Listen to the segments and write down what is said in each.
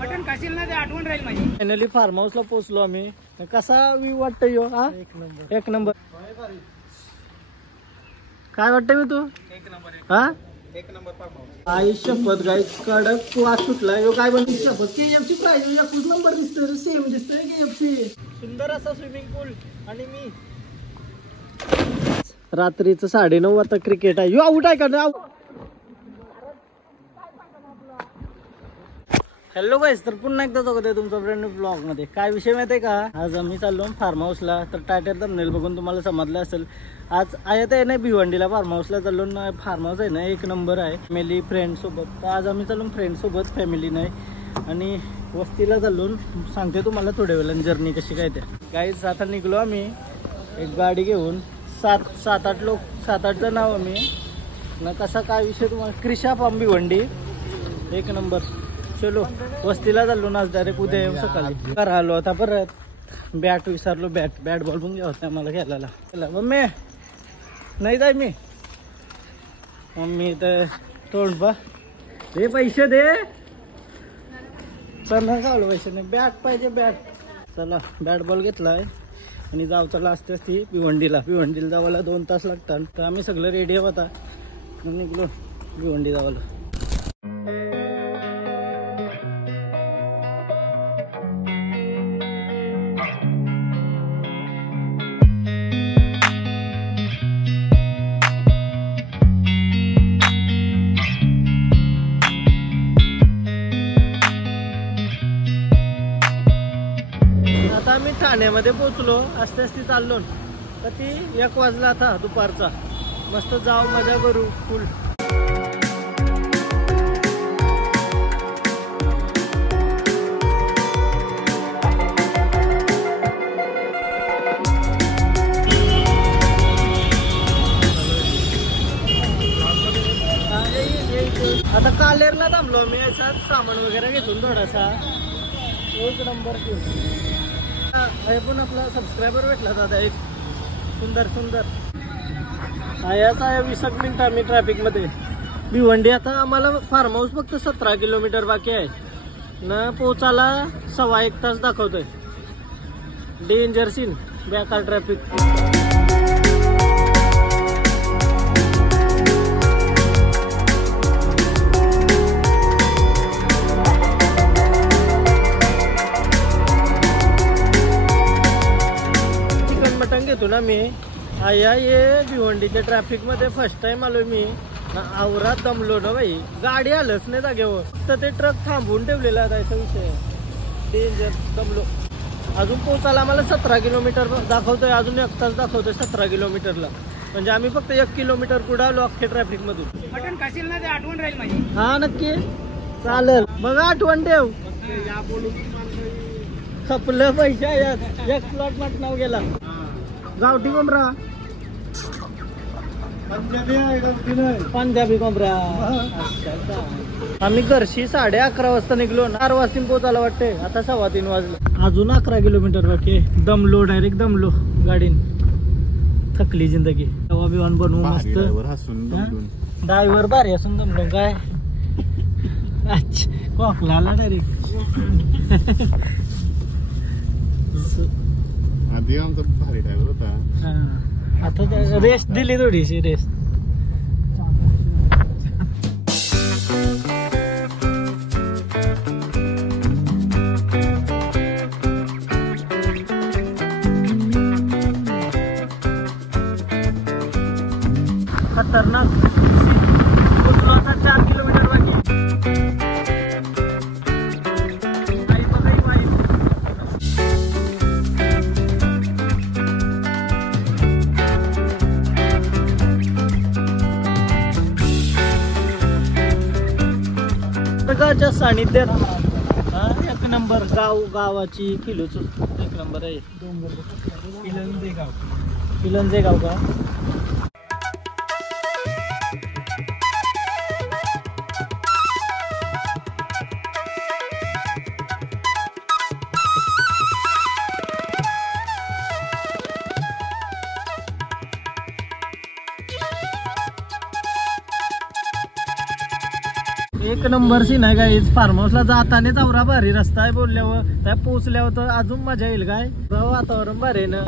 Mutton खाशील ना ते आठवण राहील माझी. फायनली फार्म हाऊसला पोहोचलो आम्ही. कसा व्ह्यू वाटतोय हा? एक नंबर. काय वाटतंय मी तू? हा एक नंबर फार्म हाऊस. आई शपथ गाईस कडक वास सुटला. यो काय बनते शपथ. KFC प्राइस एकच नंबर दिसतोय, सेम दिसतोय KFC. सुंदर असा स्विमिंग पूल. आणि मी रात्रीचं 9:30 वाजता क्रिकेट आहे. यो आउट आहे का? हॅलो गाईस, तर पुन्हा एकदा स्वागत आहे तुमचं फ्रेंड ब्लॉग मध्ये. काय विषय माहिती आहे का? आज आम्ही चाललो फार्म हाऊसला. तर टायटल थंबनेल बघून तुम्हाला समजलं असेल. आज आयत आहे ना भिवंडीला फार्म हाऊसला चाललो ना. फार्म हाऊस आहे ना एक नंबर आहे. फॅमिली फ्रेंड सोबत. तर आज आम्ही चाललो फ्रेंड सोबत, फॅमिली नाही. आणि वस्तीला चाललो. सांगते तुम्हाला थोड्या वेळाने जर्नी कशी काय त्या. गाईस आता निघलो आम्ही एक गाडी घेऊन. 7-8 जण आहो आम्ही ना. कसा काय विषय तुम्हाला. क्रिशा फार्म भिवंडी एक नंबर. चलो वस्तीला चाललो ना. आज डायरेक्ट उद्या येऊ सकाळी. आलो आता परत. बॅट विसरलो. बॅट बॉल पण घ्यावं आम्हाला खेळायला. मम्मी नाही जाय मी. मम्मी तर तोंड बा दे पैसे दे. चला चालू पैसे नाही. बॅट पाहिजे बॅट. चला बॅट बॉल घेतलाय आणि जाऊ चला असते असती भिवंडीला जावायला 2 तास लागतात. तर आम्ही सगळं रेडी आहोत आता. निघलो भिवंडी जावायला. आता आम्ही ठाण्यामध्ये पोहोचलो. असते असती चाललो. तर ती 1 वाजला आता दुपारचा. मस्त जाऊ मजा करू फुल. आता कालेरला थांबलो मी. याचा सामान वगैरे घेतून थोडासा. एक नंबर पण आपला सबस्क्रायबर भेटला दादा. एक सुंदर याचा 20 मिनिट आम्ही ट्रॅफिक मध्ये. भिवंडी आता आम्हाला फार्म हाऊस फक्त 17 किलोमीटर बाकी आहे ना. पोचायला 1.25 तास दाखवतोय. डेंजर सीन बेकार ट्रॅफिक. घेतो ना मी. आया ये भिवंडीच्या ट्रॅफिक मध्ये फर्स्ट टाइम आलोय मी. आवरात दमलो ना भाई. गाडी आलंच नाही जागेवर. तर ते ट्रक थांबवून ठेवलेला आहे विषय. डेंजर दमलो. अजून पोचायला आम्हाला 17 किलोमीटर दाखवतोय. अजून 1 तास दाखवतोय 17 किलोमीटरला. म्हणजे आम्ही फक्त 1 किलोमीटर पुढे आलो अख्खे ट्रॅफिक मधून. मटन खाशील ना ते आठवण राहील माझी. हा नक्की चालेल. बघा आठवण ठेव. खपलं पैसे यात. 1 प्लॉट मटणाव गेला. गावठी कोंबरा. पंजाबी कोंबरा. आम्ही घरशी 11:30 वाजता निघलो. 4 वाजता पोहोचायला वाटते. आता 3:15 वाजलं. अजून 11 किलोमीटर बाकी. दमलो. डायरेक्ट दमलो गाडीन. थकली जिंदगी. तवा बिवान बनवू मस्त. ड्रायव्हर भारी असून दमलो काय. अच्छा खोकला आला डायरेक्ट. आधी आमचा भारी ड्रायव्हर होता. आता रेस्ट दिली थोडीशी रेस्ट. खतरनाक. आता 4 किलोमीटर बाकी. निसर्गाच्या सानिध्यात. एक नंबर. गावाची किलोच एक नंबर आहे. पिलंजे गाव का. एक नंबर सीन आहे गाईज. फार्म हाऊसला जाताना चौरा भारी रस्ता आहे, बोलल्यावर त्या पोचल्यावर तर अजून मजा येईल. काय वातावरण भारी आहे ना,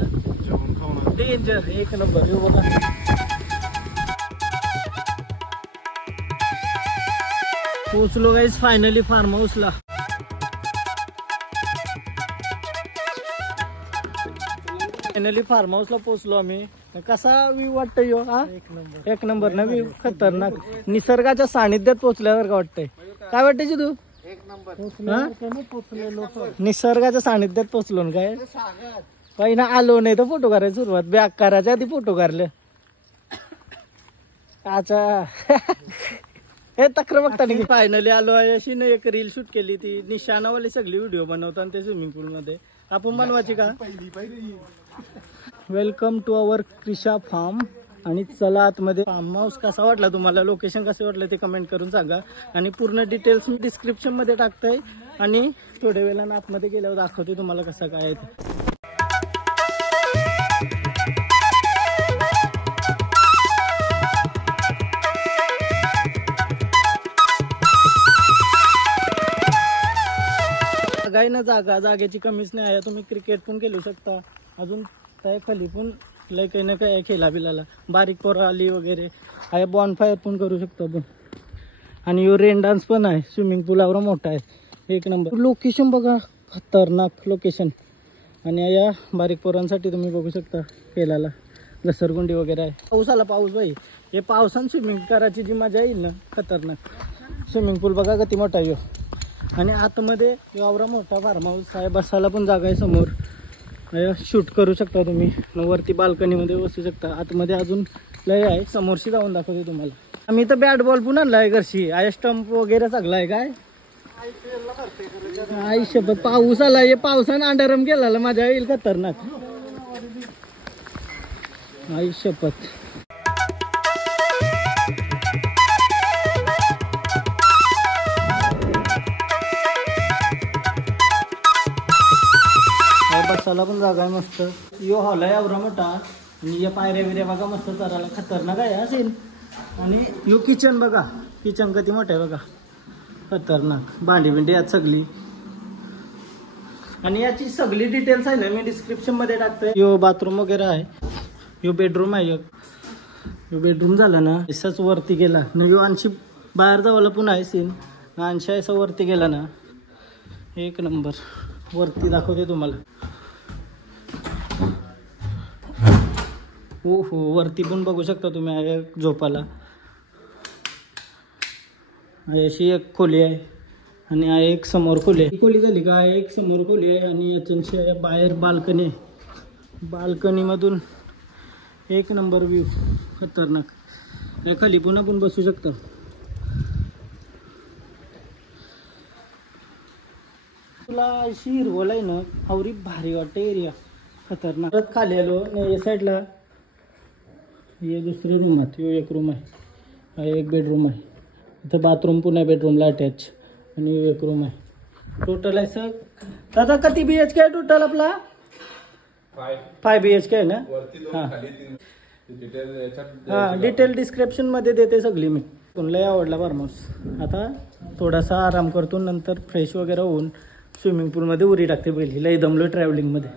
जेवण खाऊन डेंजर एक नंबर. हे बघा पोचलो गाईज फायनली फार्म हाऊसला. फायनली फार्म हाऊसला पोचलो आम्ही. कसा व्ह्यू वाटतोय यो? हा एक नंबर ना व्ह्यू, खतरनाक. निसर्गाच्या सानिध्यात पोचल्यावर का वाटतंय? काय वाटतंय तू? निसर्गाच्या सानिध्यात पोचलो ना. काय पहिला आलो नाही तर फोटो करायची सुरुवात, बॅग करायच्या आधी फोटो काढलं. अच्छा हे तक्र बघता नाही. फायनली आलो आहे. अशी ना एक रील शूट केली, ती निशाणावाली सगळी व्हिडिओ बनवतात ते स्विमिंग पूल मध्ये. आपण बनवायची का? Welcome to our Krisha farm. आणि चला आतमध्ये. फार्म हाऊस कसा वाटला तुम्हाला, लोकेशन कसं वाटलं ते कमेंट करून सांगा. आणि पूर्ण डिटेल्स मी डिस्क्रिप्शन मध्ये टाकतोय. आणि थोड्या वेळानं आतमध्ये गेल्यावर दाखवते तुम्हाला कसं काय आहे ते. जागा ना, जागेची कमीच नाही आहे. तुम्ही क्रिकेट पण खेळू शकता. अजून त्या खाली पण लय काही ना काही खेळा बिलाला, बारीक पोरं आली वगैरे आहे. बॉनफायर पण करू शकतो आपण. आणि यो रेन डान्स पण आहे. स्विमिंग पूलावर मोठा आहे. एक नंबर. लोकेशन बघा, खतरनाक लोकेशन. आणि या बारीक पोरांसाठी तुम्ही बघू शकता खेळायला घसरगुंडी वगैरे आहे. पाऊस आला, पाऊस बाई. हे पावसानं स्विमिंग करायची जी मजा येईल ना, खतरनाक. स्विमिंग पूल बघा किती मोठा आहे. आणि आतमध्ये एवढा मोठा फार्म हाऊस आहे. बसायला पण जागा आहे समोर. शूट करू शकता तुम्ही. वरती बाल्कनीमध्ये बसू शकता. आतमध्ये अजून लय आहे, समोरशी जाऊन दाखवते तुम्हाला. आम्ही तर बॅट बॉल पण आणलाय घरशी. आय स्टंप वगैरे सगळं आहे. काय आई शपथ, पाऊस आला. हे पावसानं अंडरम गेला, मजा येईल खतरनाक. आई शपथ. बसायला पण जागा आहे मस्त. यो हॉल आहे एवढा मोठा. आणि या पायऱ्या बिऱ्या बघा मस्त चरायला, खतरनाक आहे असेल. आणि यो किचन बघा, किचन किती मोठं आहे बघा, खतरनाक. भांडी बिंडी यात सगळी. आणि याची सगळी डिटेल्स आहे ना मी डिस्क्रिप्शन मध्ये टाकतोय. यो बाथरूम वगैरे आहे. यो बेडरूम आहे. यो बेडरूम झाला ना, असंच वरती गेला ना यो आणखी बाहेर जावाला पण आहे सीन. आणखी असं वरती गेला ना, एक नंबर. वरती दाखवते तुम्हाला. हो हो, वरती पण बघू शकता तुम्ही झोपाला. अशी एक खोली आहे. आणि एक समोर खोली आहे. खोली झाली का, एक समोर खोली आहे. आणि याच्या बाहेर बाल्कनी आहे. बाल्कनीमधून एक नंबर व्ह्यू, खतरनाक. या खाली पण आपण बसू शकता. तुला अशी हिरवळ आहे ना, आवरी भारी वाटते एरिया, खतरनाक. परत खाली आलो या साईडला. हे दुसरी रूम आहे. एक रूम आहे. हा एक बेडरूम आहे. इथं बाथरूम पण आहे बेडरूमला अटॅच. आणि एक रूम आहे. टोटल आहे सर दादा किती BHK आहे टोटल आपला? 5 BHK आहे ना. हां डिटेल डिस्क्रिप्शन मध्ये देते सगळी मी. लय आवडला फार्म हाऊस. आता थोडासा आराम करतो, नंतर फ्रेश वगैरे होऊन स्विमिंग पूलमध्ये उरी टाकते पहिली. लय दमलो ट्रॅव्हलिंगमध्ये.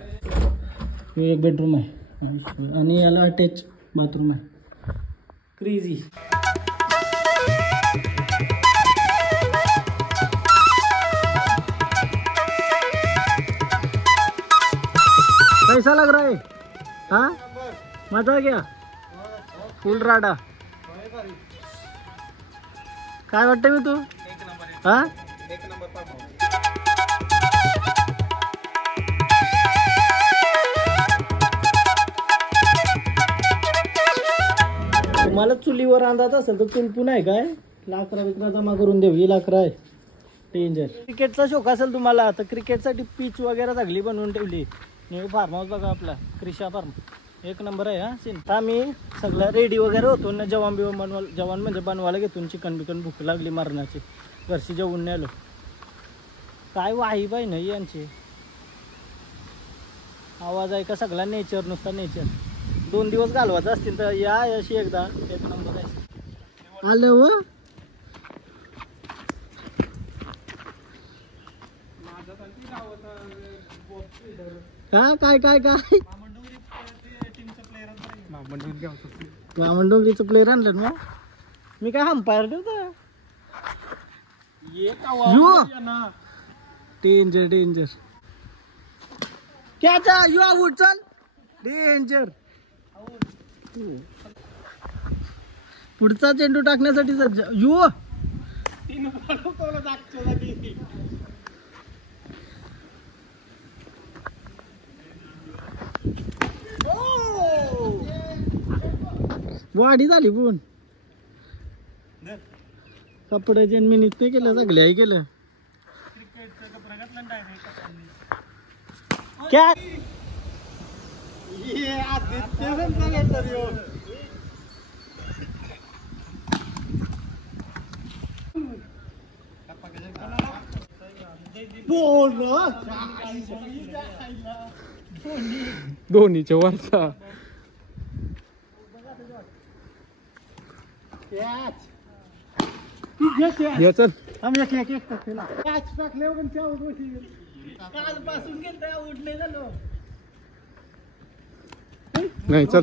हे एक बेडरूम आहे. आणि याला अटॅच बाथरूम आहे. क्रेझी. कैसा लग रहा है? हाँ मजा गया, फुल राडा. काय वाटतंय मी तू? हा एक नंबर फार्म हाऊस. तुम्हाला चुलीवर अंदाज असेल तर चूल पण आहे काय, लाकडा बिकडा जमा करून देऊ. ही लाकडा आहे डेंजर. क्रिकेटचा शौक असेल तुम्हाला तर क्रिकेटसाठी पिच वगैरे सगळी बनवून ठेवली. फार्म हाऊस बघा आपला क्रिशा फार्म, एक नंबर आहे. हा सीन. आता आम्ही सगळं रेडी वगैरे होतो ना, जेवण बिवण बनवायला. जेवण म्हणजे बनवायला घेतो. चिकन बिकन भूक लागली मरणाची, घरची जेवून नाही आलो. काय वाही पाहिजे नाही यांची. आवाज आहे का सगळा नेचर, नुसता नेचर. 2 दिवस घालवायचं असतील तर या अशी एकदा, एक नंबर आहे. आलं व का काय काय काय डोंगरीचं प्लेअर आणलं मग मी काय अंपायर ठेवतो डेंजर डेंजर क्या यू आउट चल डेंजर पुढचा चेंडू टाकण्यासाठी सज्ज यू वाढी झाली पण कपड्याचे मी ते केलं सगळ्याही केलं क्या धोनीच्या वरचा या चल कालपासून गेलतोय आउट नाही झालो नाही चल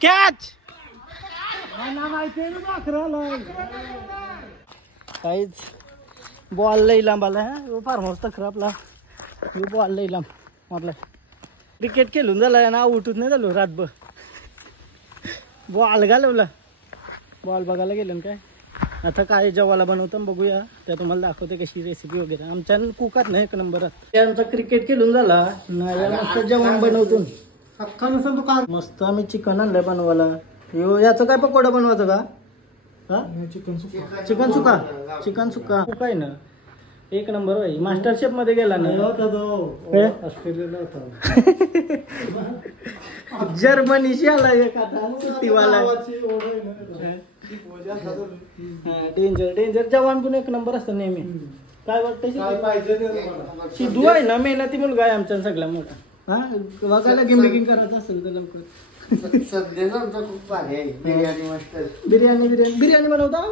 कॅच काहीच बॉल लई लांब आला फार्म हाऊस तक्र आपला बॉल लई लांब आपला क्रिकेट खेळून झाला ना आउटच नाही झालो रातभर बॉल घालवला बॉल बघायला गेलं काय आता काय जेवायला बनवतं बघूया त्या तुम्हाला दाखवते कशी रेसिपी वगैरे आमच्या कुकात नाही एक नंबर आमचा क्रिकेट खेळून झाला नाही मस्त जेवण बनवतो अख्खा नसेल तू मस्त आम्ही चिकन आणलंय बनवायला याचं काय पकोडा बनवायचं का चिकन सुका चिकन सुका कुका आहे ना एक नंबर भाई मास्टर शेफ मध्ये गेला ना ऑस्ट्रेलियाला होता जर्मनीशी आला एक आता सुट्टीवाला डेंजर डेंजर जवान पण एक नंबर असतं नेहमी काय वाटतं सिद्धू आहे ना मेहनती मुलगा आहे आमच्या सगळ्या मोठा हा बघायला गिमिकिंग करायचं असेल तर लवकर सध्याच आमचा खूप भारी आहे बिर्याणी मस्त बिर्याणी बिर्याणी बिर्याणी बनवता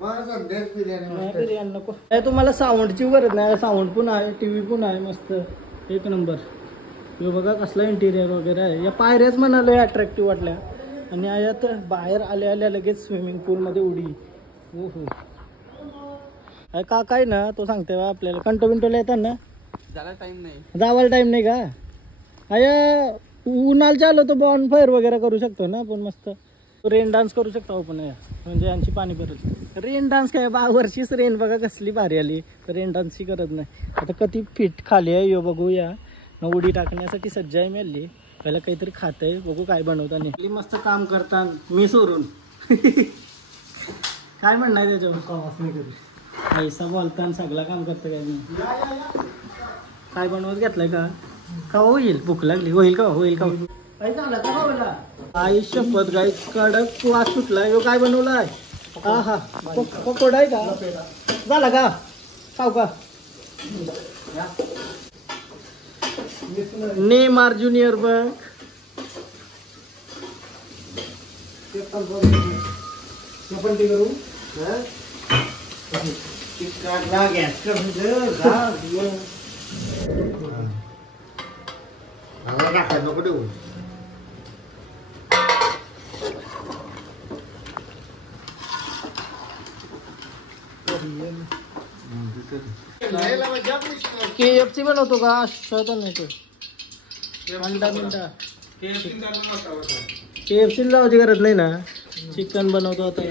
सध्याच बिर्याणी बिर्याणी नको तुम्हाला साऊंडची गरज नाही साऊंड पण आहे टीव्ही पण आहे मस्त एक नंबर हे बघा कसला इंटिरियर वगैरे आहे या पायऱ्याच म्हणाले अट्रॅक्टिव्ह वाटल्या आणि यात बाहेर आल्या आल्या लगेच स्विमिंग पूल मध्ये उडी हो हो का काय ना तो सांगते बा आपल्याला कंटो बिंटोला येतात ना जावायला टाइम नाही का अया उन्हाळ्यात आलो तो बॉन फायर वगैरे करू शकतो ना आपण मस्त रेन डान्स करू शकतो आपण म्हणजे यांची पाणी भरत रेन डान्स काय वर्षीच रेन बघा कसली भारी आली तर रेन डान्सची गरज नाही आता कधी फिट खाली आहे यो बघूया न उडी टाकण्यासाठी सज्ज आहे मिळाली पहिला काहीतरी खात आहे बघू काय बनवता नाही मस्त काम करतात मी सोडून काय म्हणणार त्याच्यावर कामाच नाही करू पैसा बोलता सगळं काम करतं काय नाही काय बनवत घेतलंय का होईल भूक लागली होईल का काय झालं का बाबा आई शपथ गाय कडक वास सुटलाय यो काय बनवलाय हा हा पकोडा आहे का झाला का खाऊ का नेमार ज्युनियर बघ करू गॅस नको देऊ KFC बनवतो का शोध नाही तो अंडा बिंडा KFC लावायची गरज नाही ना चिकन बनवतो आता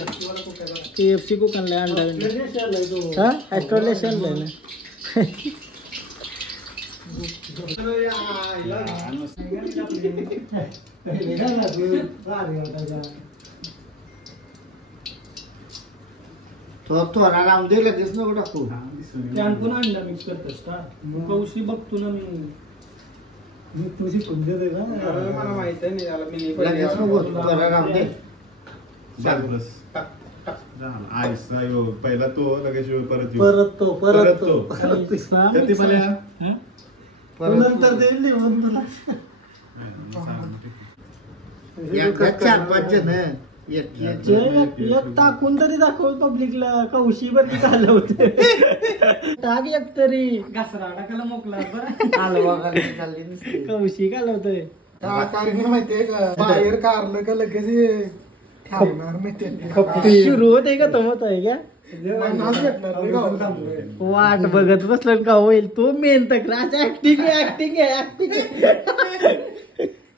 KFC कुक आणलाय अंडा बिंडा हा ॲस्ट्रोलेशन आणलंय ना थोडा राम दे लगेच नको टाकू त्यान पण अंडा मिक्स करतोस का कौशी बघतो ना मी तुझी कुंदे दे का मला माहित आहे नाही लगेच नको थोडा राम दे आईस पहिला तो लगेच परत तो किती मला नंतर देईल लिहून तुला 4-5 जण एक टाकून तरी दाखव पब्लिकला कौशी बरं झालं होतं. टाक एक तरी घसरा टाकायला मोकला बरं. हलवा घालून चालली नुसती. कौशी घालवतोय. कारण माहितीये का बाहेर कारलं का लगेच थांबणार नाही ते. सुरू होते का तमत आहे का नाच भेटणार नाही गावाला थांबलोय. वाट बघत बसलं का होईल तो मेन तक ऍक्टिंग आहे ऍक्टिंग आहे ऍक्टिंग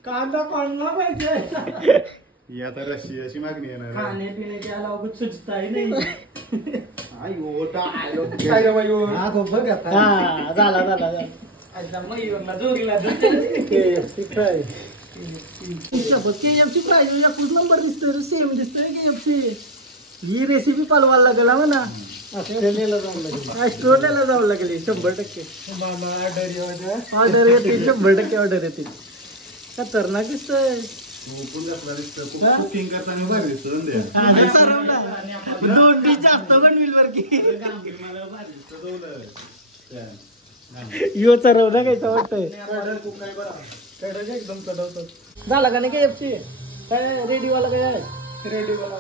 कांदा काढला पाहिजे. ही आता रशियाची मागणी येणार आहे. खाण्यापिण्याच्या अलावा सुचता नाही. काय रे बाई हो? हा तो बघ आता. हा झाला झाला झाला. मयूरला जोडीला KFC fry. KFC fry एकच नंबर दिसतोय सेम दिसतोय KFC. ही रेसिपी पालवायला लागेल म्हणा. ऑस्ट्रेलियाला जावं लागेल 100%. मामा ऑर्डर येऊ ऑर्डर येतील 100% ऑर्डर येतील. खतरनाक दिसतोय. कुकिंग करताना भारी दिसतो ना ते. 2 डिश जास्त बनविल बर की यो चरवलं काय वाटतंय. एकदम चढवतात. झाला का नाही KFC काय रेडी वाला काय आहे? रेडी बोला.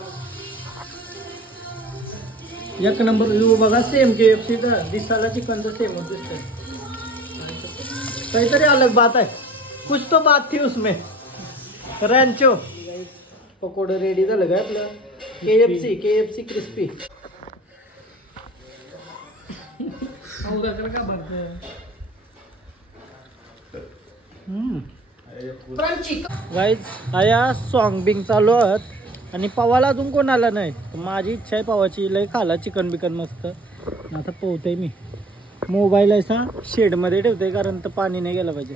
एक नंबर यू बघा सेम KFC का दिसाला चिकनचं सेम दिसतंय. काहीतरी अलग बात आहे. कुछ तो बात थी उसमें. रॅन्चो पकोडे रेडी झालं काय आपलं. KFC crispy. गाईज आया सॉंग बिंग चालू आहेत आणि पवाला अजून कोण आला नाही. माझी इच्छा आहे पवाची लय खाला चिकन बिकन मस्त. आता पोहतोय मी. मोबाईल असा शेड मध्ये ठेवतोय कारण तर पाणी नाही गेलं पाहिजे.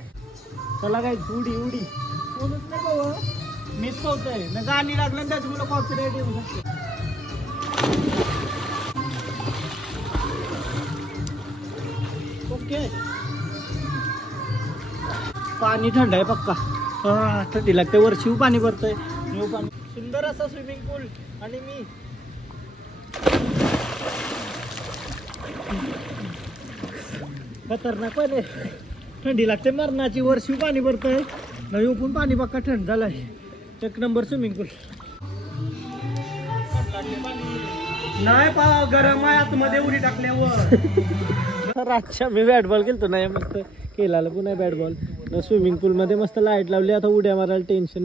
चला काय उडी उडी बोलत नाही बाबा मीच पोहतोय ना गाणी लागलं त्याच्यामुळे कॉपीराइट येऊ शकते. ओके पाणी थंड आहे पक्का. हा थंडी लागते. वर शिव पाणी भरतोय. पाणी सुंदर असा स्विमिंग पूल आणि मी खतरनाक पण थंडी लागते मरणाची. वर शिव पाणी भरतोय नवी पण पाणी पक्का थंड झालाय. 1 नंबर स्विमिंग पूल. नाही पा गरम आहे आतमध्ये उडी टाकल्यावर. रातच्या मी बॅट बॉल खेळतो नाही मस्त केला पुन्हा बॅट बॉल. स्विमिंग पूल मध्ये मस्त लाईट लावली. आता उड्या मारायला टेन्शन.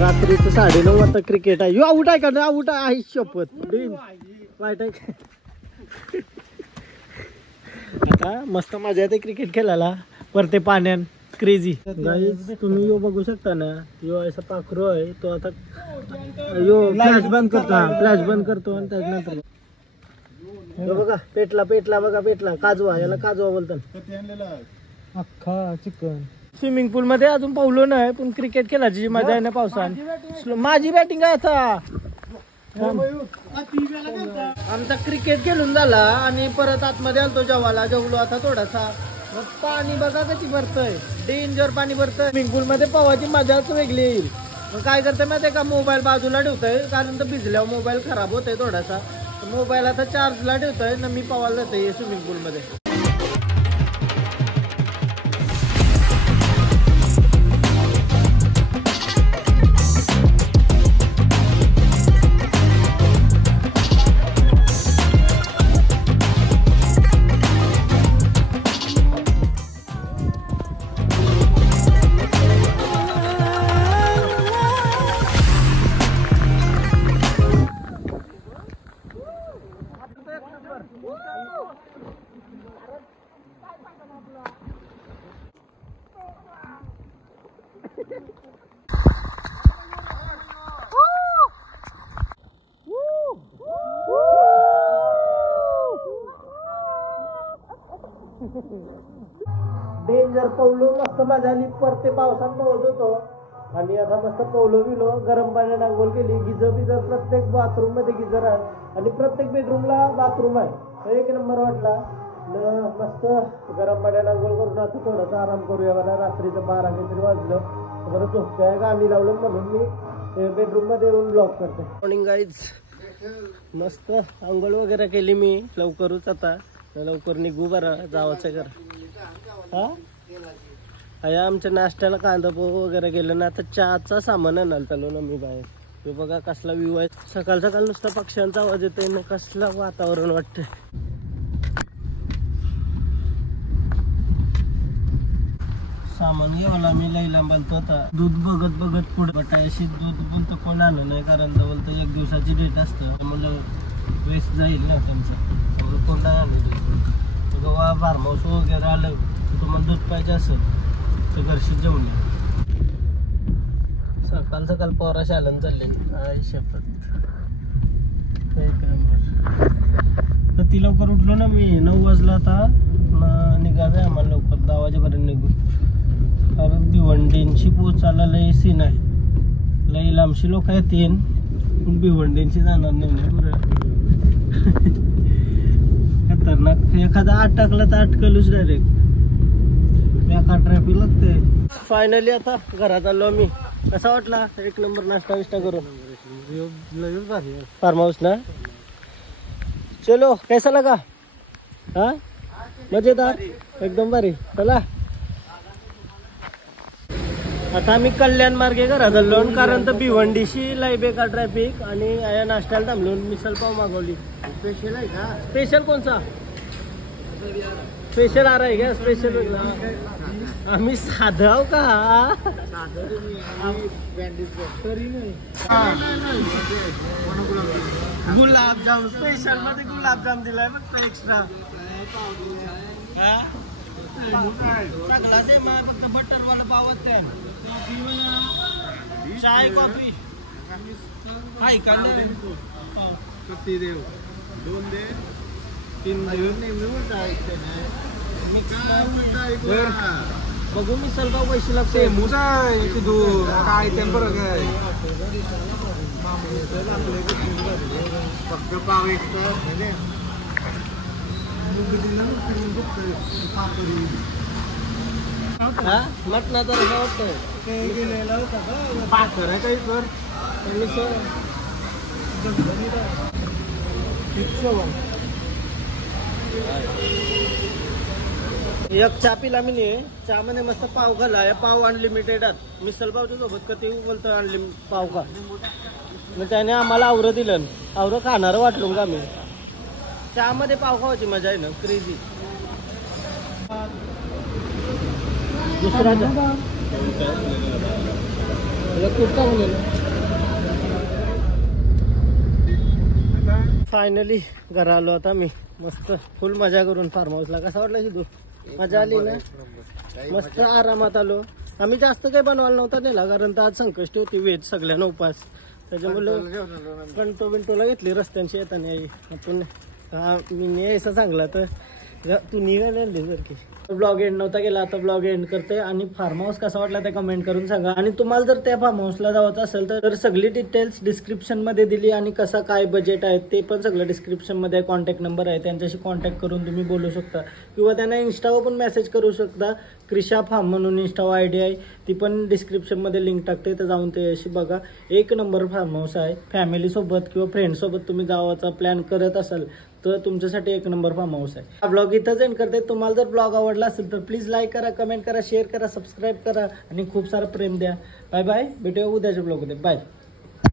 रात्रीचं 9:30 वाजता क्रिकेट आहे. आउट आहे का आउट आहे शपथ वाईट आहे. आता मस्त मजा येते क्रिकेट खेळायला परते पाण्यात क्रेझी. तुम्ही यो बघू शकता ना. यो असा पाखरू आहे तो आता यो फ्लॅश बंद करतो आणि त्याच्यानंतर बघा पेटला बघा पेटला. काजवा याला काजवा बोलतात. अख्खा चिकन. स्विमिंग पूल मध्ये अजून पावलो नाही पण क्रिकेट खेळायची मजा आहे ना पावसाने. माझी बॅटिंग आहे आता. आमचा क्रिकेट खेळून झाला आणि परत आतमध्ये आलतो जेवलो आता थोडासा. मग पाणी बघा कशी भरतय. डेंजर पाणी भरतय. स्विमिंग पूल मध्ये पवायची मजाच वेगळी येईल. मग काय करतोय माहितीये का मोबाईल बाजूला ठेवतोय कारण तर भिजल्यावर मोबाईल खराब होतोय थोडासा. मोबाईल आता चार्जला ठेवतोय ना मी पवायला जातोय स्विमिंग पूल मध्ये. डेंजर पवलो मस्त मजा आली. परते पावसात पोहत होतो आणि आता मस्त पोहलो बिलो. गरम पाण्यात आंघोळ केली. गिझर बिझर प्रत्येक बाथरूम मध्ये गिझर आहे आणि प्रत्येक बेडरूमला बाथरूम आहे. 1 नंबर वाटला. मस्त गरम पाण्याला आंघोळ करून आता थोडासा आराम करूया. मला रात्रीचं 12 काहीतरी वाजलं. बरं झोपत्या गाणी लावलं म्हणून मी बेडरूम मध्ये येऊन ब्लॉग करते. मॉर्निंग गाईज, मस्त आंघोळ वगैरे केली मी लवकरच. आता लवकर निघू बरं जावाचं घर. हा आया आमच्या नाश्त्याला कांदा पोहे वगैरे गेलं ना. आता चहाचा सामान आणायला चालू ना मी बाहेर. हे बघा कसला व्ह्यू आहे. सकाळ सकाळ नुसता पक्ष्यांचा आवाज येतोय ना. कसला वातावरण वाटतंय. सामान घेवाला मी लईला बोलतो आता. दूध बघत बघत पुढे बटायशी दूध बोलतो कोण आणू नाही, कारण बोलतो 1 दिवसाची डेट असतं. मला वेस्ट जाईल ना त्यांचं. कोण नाही आणलं तेव्हा फार्म हाऊस वगैरे आलं तुम्हाला दूध पाहिजे असेल तर घरशी जेवण. सकाळ सकाळ पोरा शालन चालले. आई शपथ तर ती लवकर उठलो ना मी. 9 वाजला आता निघावे आम्हाला लवकर. 10 वाजेपर्यंत निघू. कारण भिवंडींशी पोचायला लई सीन आहे. लई लांबशी लोक येतील पण भिवंडींशी जाणार नाही बरं. खतरनाक. एखादा अटकला तर अटकलूच डायरेक्ट. बेकार ट्रॅफिक लागते. फायनली आता घरात आलो मी. कसा वाटला? 1 नंबर नाश्ता विष्टा करून. फार्म हाऊस ना. चलो कैसा लगा? हा मजेदार एकदम भारी. चला आता आम्ही कल्याण मार्गे घरात आलो. कारण तर भिवंडीशी लय बेकार ट्रॅफिक आणि या नाश्त्याला थांबलो. मिसल पाव मागवली. स्पेशल आहे का? स्पेशल कोणचा? स्पेशल आ रहा है क्या? स्पेशल आम्ही साधाव का? गुलाबजाम स्पेशल मध्ये गुलाबजाम दिलाय फक्त एक्स्ट्रा. सगळा ते मला फक्त बटर वाला पावत त्या. चाय कॉफी हाय का? 2 दे 3 बघू मिसल पाव पैसे लागते. काय टेम्पर काय फक्त पाव एक्स्ट्रा. हा मटणाचा रसा वाटतोय. पाकर आहे काही कर. एक चहा पिला मी नाही. चहा मध्ये मस्त पाव खाला. पाव अनलिमिटेड. मिसल पावच्या सोबत कधी बोलतो पाव का. मग त्याने आम्हाला आवरं दिलं. आवरं खाणार वाटलो का मी. चहा मध्ये पाव खावायची मजा आहे ना. क्रेझी. दुसरा फायनली घरा आलो आता मी. मस्त फुल मजा करून फार्म हाऊसला. कसा वाटला सिद्धू? मजा आली ना. मस्त आरामात आलो. आम्ही जास्त काही बनवायला नव्हता नेला कारण तर आज संकष्टी होती. वेज सगळ्यांना उपास. त्याच्यामुळे कंटो बिंटोला घेतली रस्त्यांशी येताना. आपण मी यायचं सांगला तर तू निघायला जर की. ब्लॉग एंड नव्हता केला. आता ब्लॉग एंड करते. आणि फार्म हाऊस कसा वाटला ते कमेंट करून सांगा. आणि तुम्हाला जर त्या फार्म हाऊसला जायचं असेल तर सगळी डिटेल्स डिस्क्रिप्शन मध्ये दिली. आणि कसं काय बजेट आहे ते पण सगळं डिस्क्रिप्शन मध्ये. कॉन्टॅक्ट नंबर आहे त्यांच्याशी कॉन्टॅक्ट करून तुम्ही बोलू शकता. किंवा त्यांना इन्स्टावर पण मेसेज करू शकता. क्रिशा फार्म म्हणून इन्स्टावर आयडी आहे. ती पण डिस्क्रिप्शन मध्ये लिंक टाकते. तर जाऊन ते अशी बघा. 1 नंबर फार्म हाऊस आहे. फॅमिली सोबत किंवा फ्रेंड सोबत तुम्ही जावाचा प्लॅन करत असाल तर तुमच्यासाठी 1 नंबर फार्म हाऊस आहे. हा ब्लॉग इथंच एंड करते. तुम्हाला जर ब्लॉग आवडला असेल तर प्लीज लाईक करा, कमेंट करा, शेअर करा, सबस्क्राईब करा आणि खूप सारं प्रेम द्या. Bye bye. भेटूया उद्याच्या ब्लॉगमध्ये. बाय.